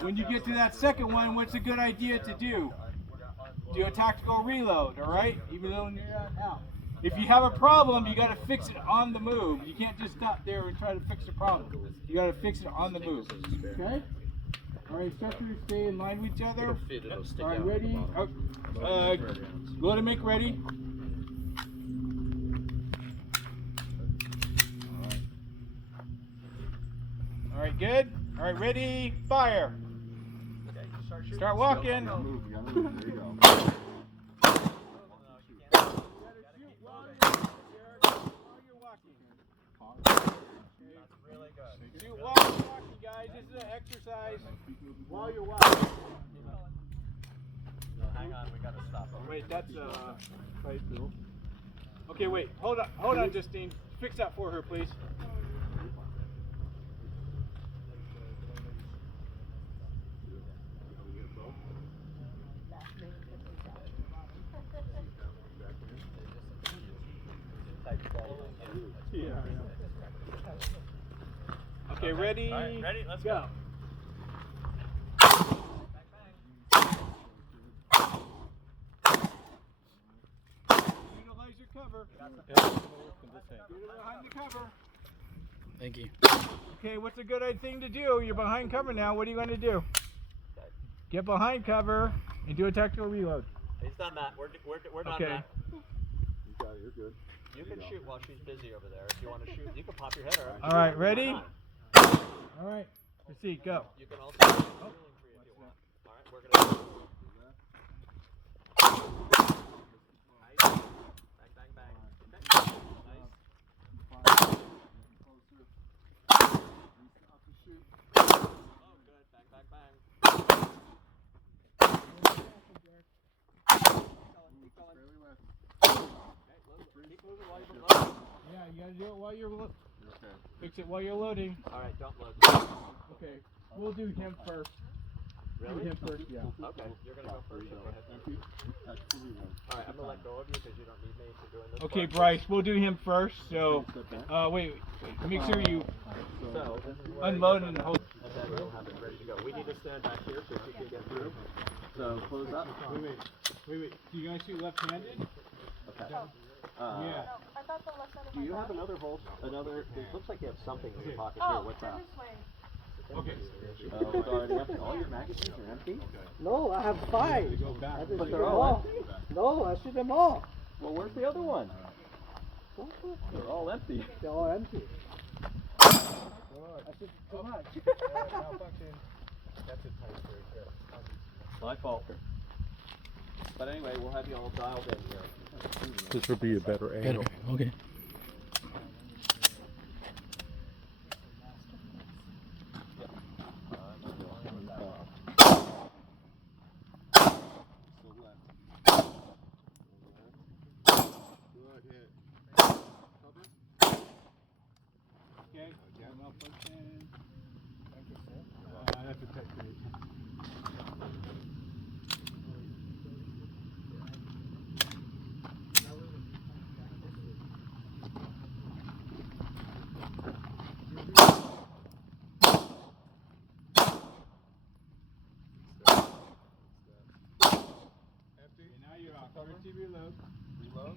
when you get to that second one, what's a good idea to do? Do a tactical reload, all right? Even though you're not out. If you have a problem, you got to fix it on the move. You can't just stop there and try to fix the problem. You got to fix it on the move. Okay? All right, instructors, stay in line with each other. All right, ready? Go to make ready. All right, good. All right, ready, fire. Start walking. There you go. Shoot while you're walking, guys. This is an exercise while you're walking. Hang on, we gotta stop. Wait, that's right. Okay, wait. Hold on, Justine. Fix that for her, please. Okay, ready? All right, ready? Let's go. Utilize your cover. Get behind the cover. Thank you. Okay, what's a good thing to do? You're behind cover now. What are you going to do? Get behind cover and do a tactical reload. He's done that. We're done Okay. that. You got it. You're good. You can shoot while she's busy over there. If you want to shoot, you can pop your head around. All right, ready? All right, proceed, go. You can also shoot healing free if you want. All right, we're gonna. Nice. Bang, bang, bang. Okay. Nice. Oh, good. Bang, bang, bang. Keep moving while you're loading. Yeah, you gotta do it while you're loading. Okay. Fix it while you're loading. All right, don't load. Okay, we'll do him first. Really? Do him first, yeah. Okay, you're gonna go first. Go ahead. All right, I'm gonna let go of you because you don't need me for doing this. Okay, part. Bryce, we'll do him first. So, wait. Make sure you So, this is where unload and hold. and then we'll have it ready to go. We need to stand back here so she can get through. So close up. Wait. Do you guys shoot left-handed? Okay. Yeah. I thought the left side of Do my you have body. another holster? Another? It looks like you have something in your pocket Oh, here. What's turn that? this way. Okay. Oh, it's already empty. All your magazines are empty. No, I have 5. Go back. I just But shoot they're them all all. empty. No, I shoot them all. Well, where's the other one? They're all empty. They're all empty. I shoot too much. That's a tight break. My fault. But anyway, we'll have you all dialed in here. This will be a better angle. Okay. Okay. That's a tight break. Now you're off. Cover to reload. Reload.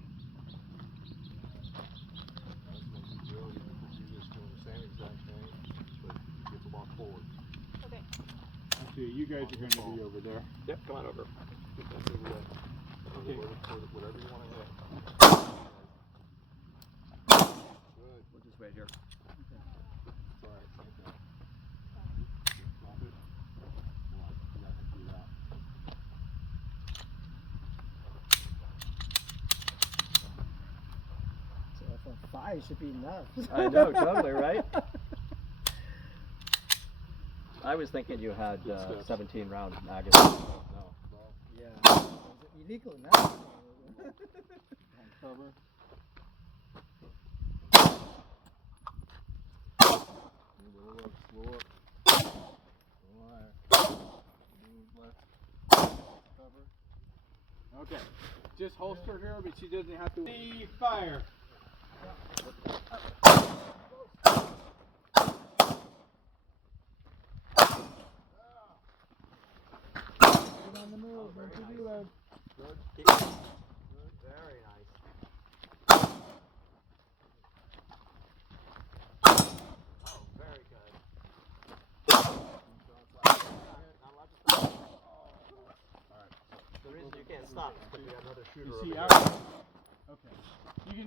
Okay. Actually, you guys are going to be over there. Yep, come on over. Okay. Whatever you want to hit. We'll just wait here. It's all right. Same thing. Drop it. Do that. So for 5 should be enough. I know, totally, right? I was thinking you had 17 round magazines. No. Yeah. It's illegal now. Cover. Slow up. Move left. Cover. Okay. Just holster her, but she doesn't have to. Fire. stops, but you got another shooter You over see here. out. Okay. You can